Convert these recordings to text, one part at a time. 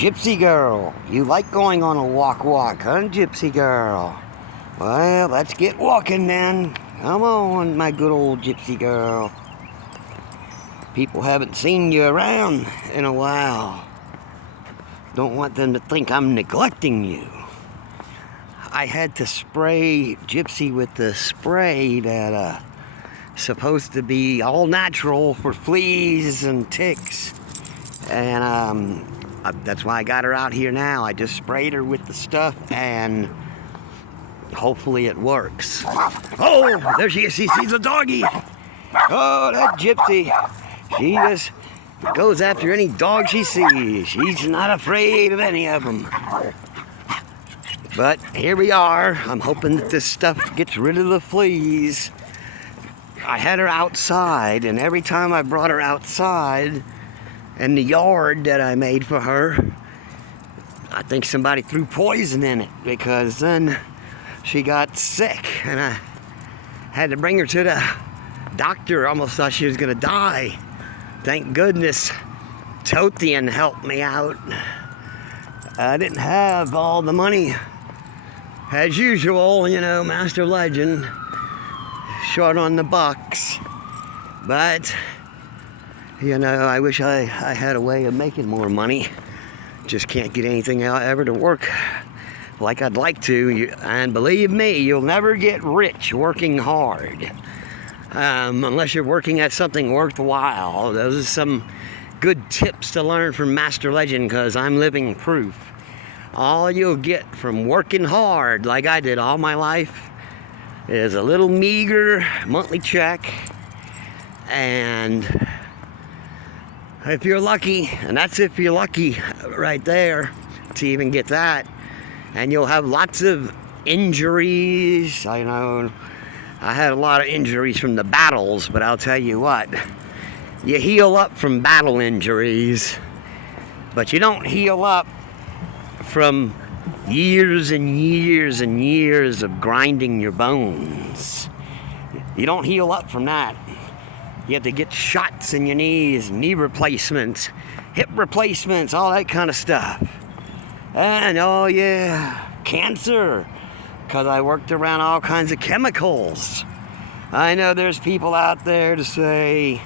Gypsy girl, you like going on a walk, huh, Gypsy girl? Well, let's get walking then. Come on, my good old Gypsy girl. People haven't seen you around in a while. Don't want them to think I'm neglecting you. I had to spray Gypsy with the spray that supposed to be all natural for fleas and ticks. And that's why I got her out here now. I just sprayed her with the stuff and hopefully it works. Oh, there she is. She sees a doggy. Oh, that Gypsy. She just goes after any dog she sees. She's not afraid of any of them. But here we are. I'm hoping that this stuff gets rid of the fleas. I had her outside, and every time I brought her outside in the yard that I made for her, I think somebody threw poison in it, because then she got sick and I had to bring her to the doctor. Almost thought she was gonna die. Thank goodness Totian helped me out. I didn't have all the money. As usual, you know, Master Legend, short on the bucks. But, you know, I wish I had a way of making more money. Just can't get anything out ever to work like I'd like to. And believe me, you'll never get rich working hard. Unless you're working at something worthwhile. Those are some good tips to learn from Master Legend, because I'm living proof. All you'll get from working hard, like I did all my life, is a little meager monthly check. And if you're lucky, and that's if you're lucky right there to even get that, and you'll have lots of injuries. I know I had a lot of injuries from the battles, but I'll tell you what, you heal up from battle injuries, but you don't heal up from years and years and years of grinding your bones. You don't heal up from that. You have to get shots in your knees, knee replacements, hip replacements, all that kind of stuff. And oh yeah, cancer, because I worked around all kinds of chemicals. I know there's people out there to say,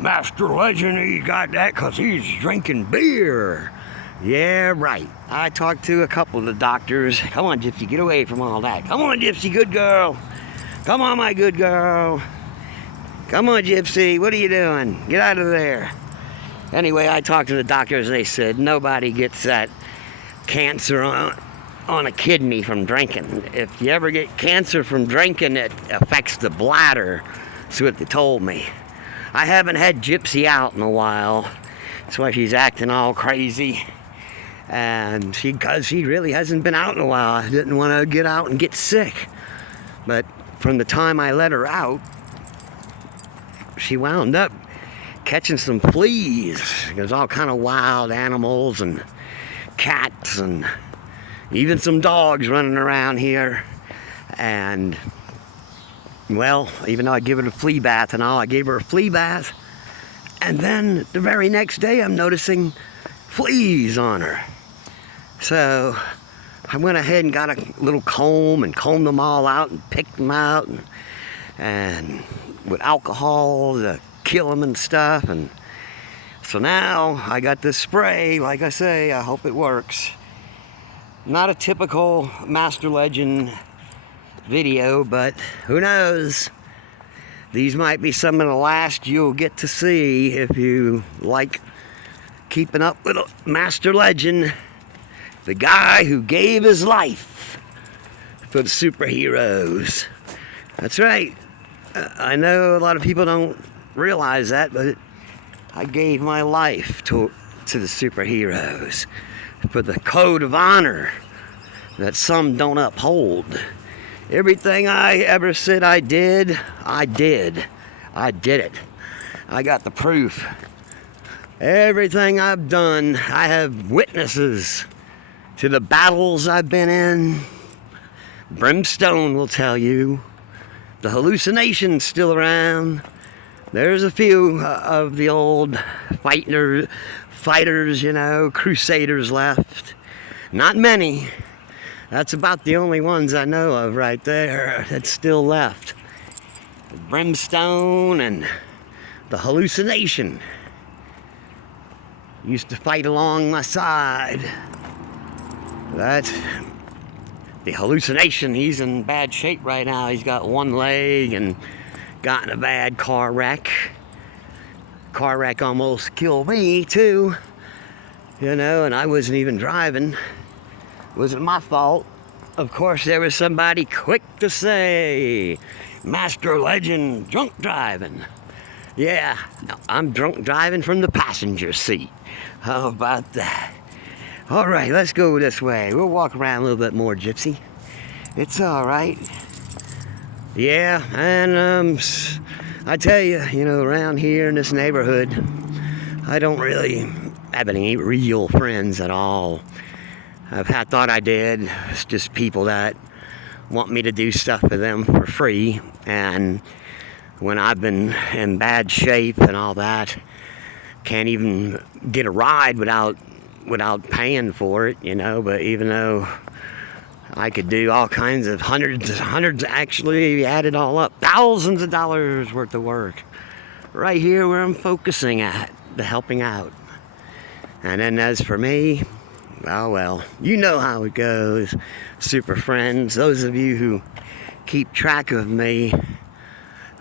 Master Legend, he got that because he's drinking beer. Yeah, right. I talked to a couple of the doctors. Come on, Gypsy, get away from all that. Come on, Gypsy, good girl. Come on, my good girl. Come on, Gypsy, what are you doing? Get out of there. Anyway, I talked to the doctors. They said nobody gets that cancer on a kidney from drinking. If you ever get cancer from drinking, it affects the bladder. That's what they told me. I haven't had Gypsy out in a while. That's why she's acting all crazy. And because she really hasn't been out in a while. I didn't want to get out and get sick. But from the time I let her out, she wound up catching some fleas. There's all kind of wild animals and cats and even some dogs running around here. And, well, even though I give her a flea bath and all, I gave her a flea bath. And then the very next day, I'm noticing fleas on her. So I went ahead and got a little comb and combed them all out and picked them out and with alcohol to kill them and stuff. And so now I got this spray. Like I say, I hope it works. Not a typical Master Legend video, but who knows? These might be some of the last you'll get to see if you like keeping up with Master Legend, the guy who gave his life for the superheroes. That's right. I know a lot of people don't realize that, but I gave my life to the superheroes for the code of honor that some don't uphold. Everything I ever said I did, I did. I did it. I got the proof. Everything I've done, I have witnesses to the battles I've been in. Brimstone will tell you. The hallucination's still around. There's a few of the old fighters, you know, crusaders left. Not many. That's about the only ones I know of right there that's still left. The brimstone and the hallucination used to fight along my side. That's the hallucination. He's in bad shape right now. He's got one leg and got in a bad car wreck. Car wreck almost killed me too, you know, and I wasn't even driving. It wasn't my fault. Of course, there was somebody quick to say, Master Legend drunk driving. Yeah, I'm drunk driving from the passenger seat. How about that? All right, let's go this way. We'll walk around a little bit more, Gypsy. It's all right. Yeah, and I tell you, you know, around here in this neighborhood, I don't really have any real friends at all. I thought I did. It's just people that want me to do stuff for them for free, and when I've been in bad shape and all that, can't even get a ride without paying for it, you know. But even though I could do all kinds of hundreds, actually add it all up, thousands of dollars worth of work right here where I'm focusing at, the helping out. And then as for me, oh well, you know how it goes, super friends. Those of you who keep track of me,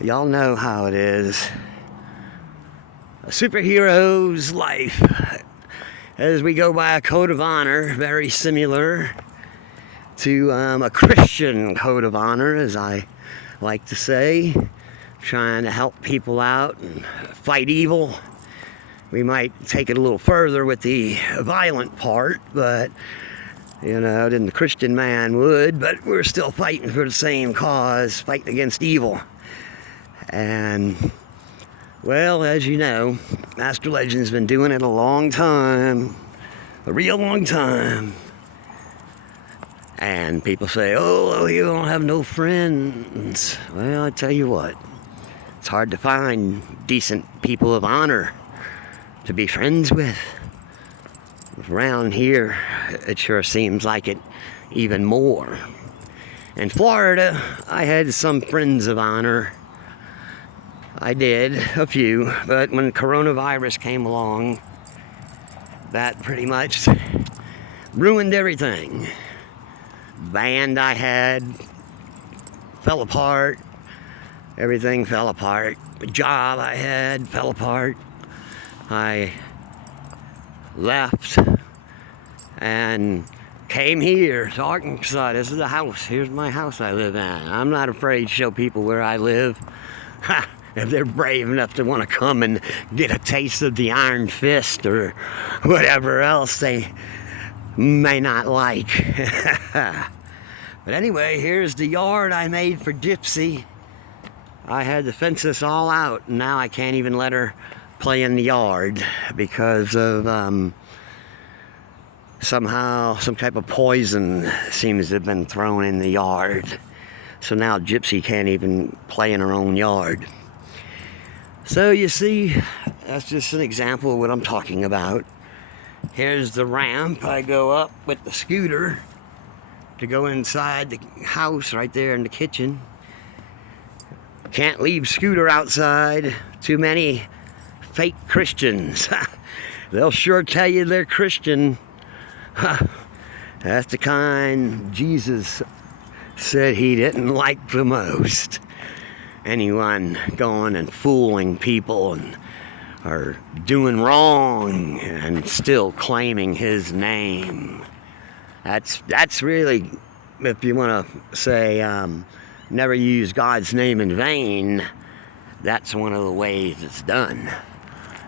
y'all know how it is. A superhero's life, as we go by a code of honor, very similar to a Christian code of honor, as I like to say, trying to help people out and fight evil. We might take it a little further with the violent part, but, you know, than the Christian man would, but we're still fighting for the same cause, fighting against evil. And, well, as you know, Master Legend's been doing it a long time, a real long time. And people say, oh, you don't have no friends. Well, I tell you what, it's hard to find decent people of honor to be friends with. Around here, it sure seems like it even more. In Florida, I had some friends of honor. I did, a few, but when coronavirus came along, that pretty much ruined everything. Band I had fell apart. Everything fell apart. The job I had fell apart. I left and came here to Arkansas. This is the house. Here's my house I live in. I'm not afraid to show people where I live. Ha! If they're brave enough to want to come and get a taste of the Iron Fist or whatever else they may not like. But anyway, here's the yard I made for Gypsy. I had to fence this all out, and now I can't even let her play in the yard because of somehow some type of poison seems to have been thrown in the yard. So now Gypsy can't even play in her own yard. So you see, that's just an example of what I'm talking about. Here's the ramp I go up with the scooter to go inside the house right there in the kitchen. Can't leave scooter outside. Too many fake Christians. They'll sure tell you they're Christian. That's the kind Jesus said he didn't like the most. Anyone going and fooling people and or doing wrong and still claiming his name. That's really, if you want to say never use God's name in vain, that's one of the ways it's done.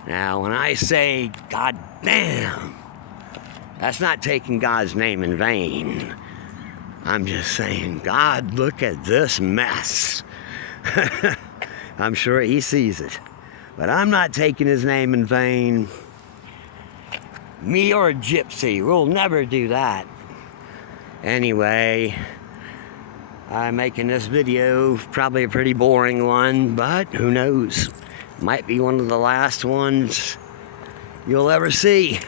Now, when I say God damn, that's not taking God's name in vain. I'm just saying, God, look at this mess. I'm sure he sees it. But I'm not taking his name in vain. Me or Gypsy, we'll never do that. Anyway, I'm making this video, probably a pretty boring one, but who knows? Might be one of the last ones you'll ever see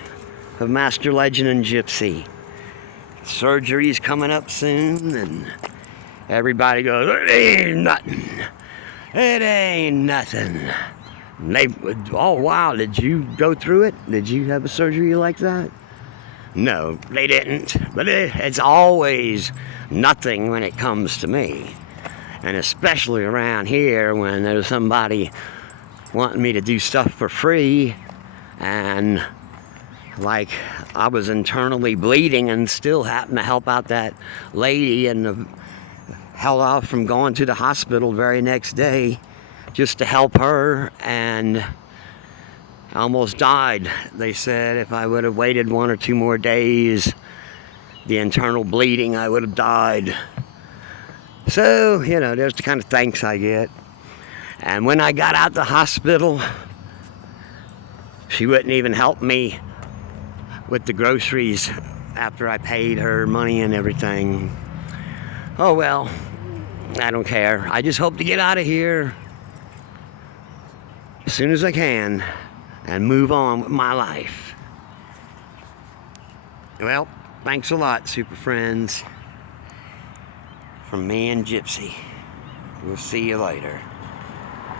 of Master Legend and Gypsy. Surgery's coming up soon, and everybody goes, "It ain't nothing. It ain't nothing." And they, "Oh wow, did you go through it? Did you have a surgery like that?" No, they didn't. But it's always nothing when it comes to me. And especially around here when there's somebody wanting me to do stuff for free, and like I was internally bleeding and still happened to help out that lady, and held off from going to the hospital the very next day just to help her, and I almost died. They said if I would have waited 1 or 2 more days, the internal bleeding, I would have died. So, you know, there's the kind of thanks I get. And when I got out the hospital, she wouldn't even help me with the groceries after I paid her money and everything. Oh well, I don't care. I just hope to get out of here as soon as I can and move on with my life. Well, thanks a lot, super friends. From me and Gypsy. We'll see you later.